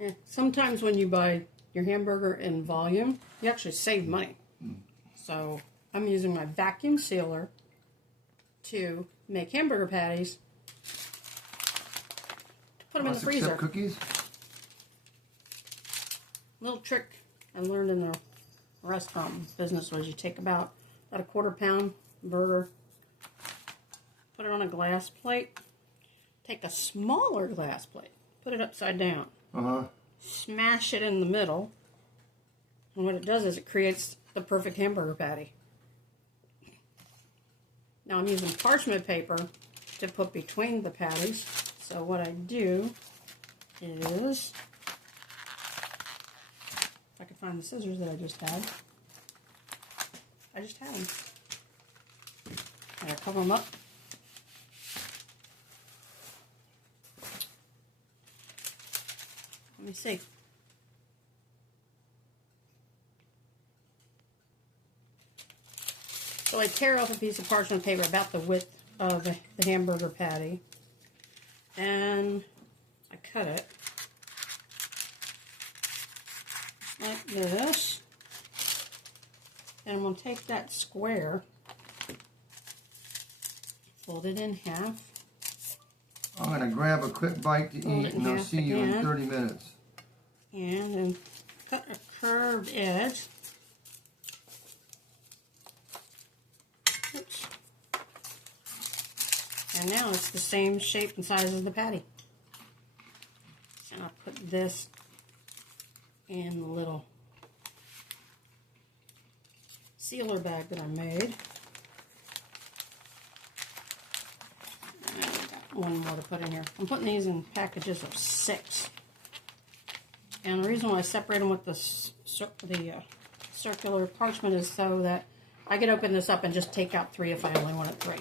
Yeah, sometimes when you buy your hamburger in volume, you actually save money. So I'm using my vacuum sealer to make hamburger patties to put them in the freezer. Except cookies? Little trick I learned in the restaurant business was you take about a quarter-pound burger, put it on a glass plate, take a smaller glass plate, put it upside down, smash it in the middle, and what it does is it creates the perfect hamburger patty. Now I'm using parchment paper to put between the patties, so what I do is, if I can find the scissors that I just had them. I cover them up. Let me see. So I tear off a piece of parchment paper about the width of the hamburger patty, and I cut it like this. And I'm going to take that square, fold it in half. I'm going to grab a quick bite to eat, and I'll see you in 30 minutes. And then cut a curved edge. Oops. And now it's the same shape and size as the patty. And I'll put this in the little sealer bag that I made. And I've got one more to put in here. I'm putting these in packages of 6. And the reason why I separate them with the circular parchment is so that I can open this up and just take out 3 if I only want 3.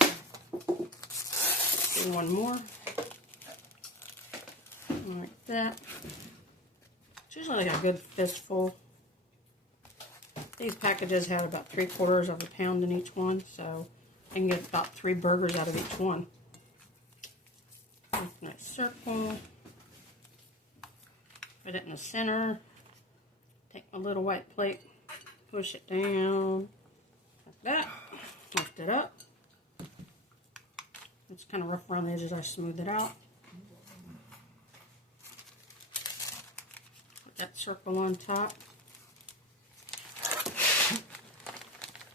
Do one more. Like that. It's usually like a good fistful. These packages have about 3/4 of a pound in each one, so I can get about 3 burgers out of each one. Make a nice circle. Put it in the center. Take my little white plate, push it down like that. Lift it up. It's kind of rough around the edges. I smooth it out. Put that circle on top.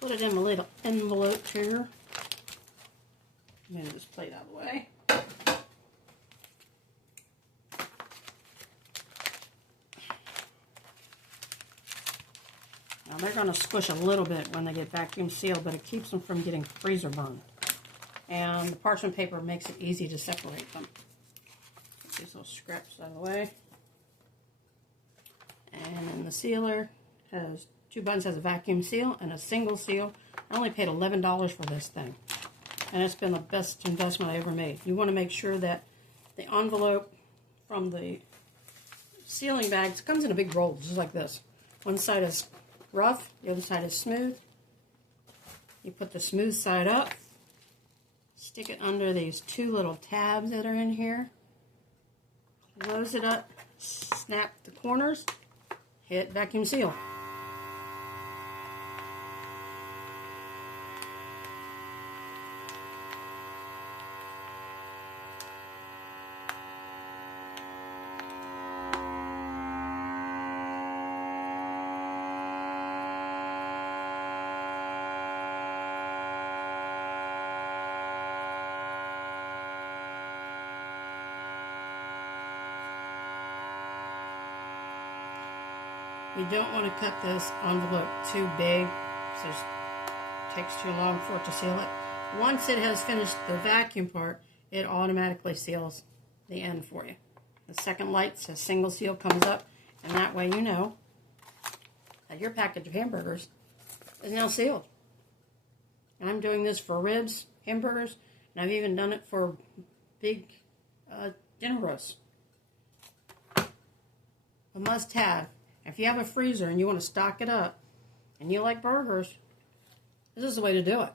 Put it in my little envelope here. Move this plate out of the way. Now they're going to squish a little bit when they get vacuum sealed, but it keeps them from getting freezer burned. And the parchment paper makes it easy to separate them. Get these little scraps out of the way. And then the sealer has 2 buttons, has a vacuum seal and a single seal. I only paid $11 for this thing. And it's been the best investment I ever made. You want to make sure that the envelope from the sealing bags comes in a big roll, just like this. One side is rough, the other side is smooth. You put the smooth side up, stick it under these 2 little tabs that are in here, close it up, snap the corners, hit vacuum seal. You don't want to cut this envelope too big, so it takes too long for it to seal it. Once it has finished the vacuum part, it automatically seals the end for you. The second light says single seal comes up, and that way you know that your package of hamburgers is now sealed. And I'm doing this for ribs, hamburgers, and I've even done it for big dinner roasts. A must-have. If you have a freezer and you want to stock it up and you like burgers, this is the way to do it.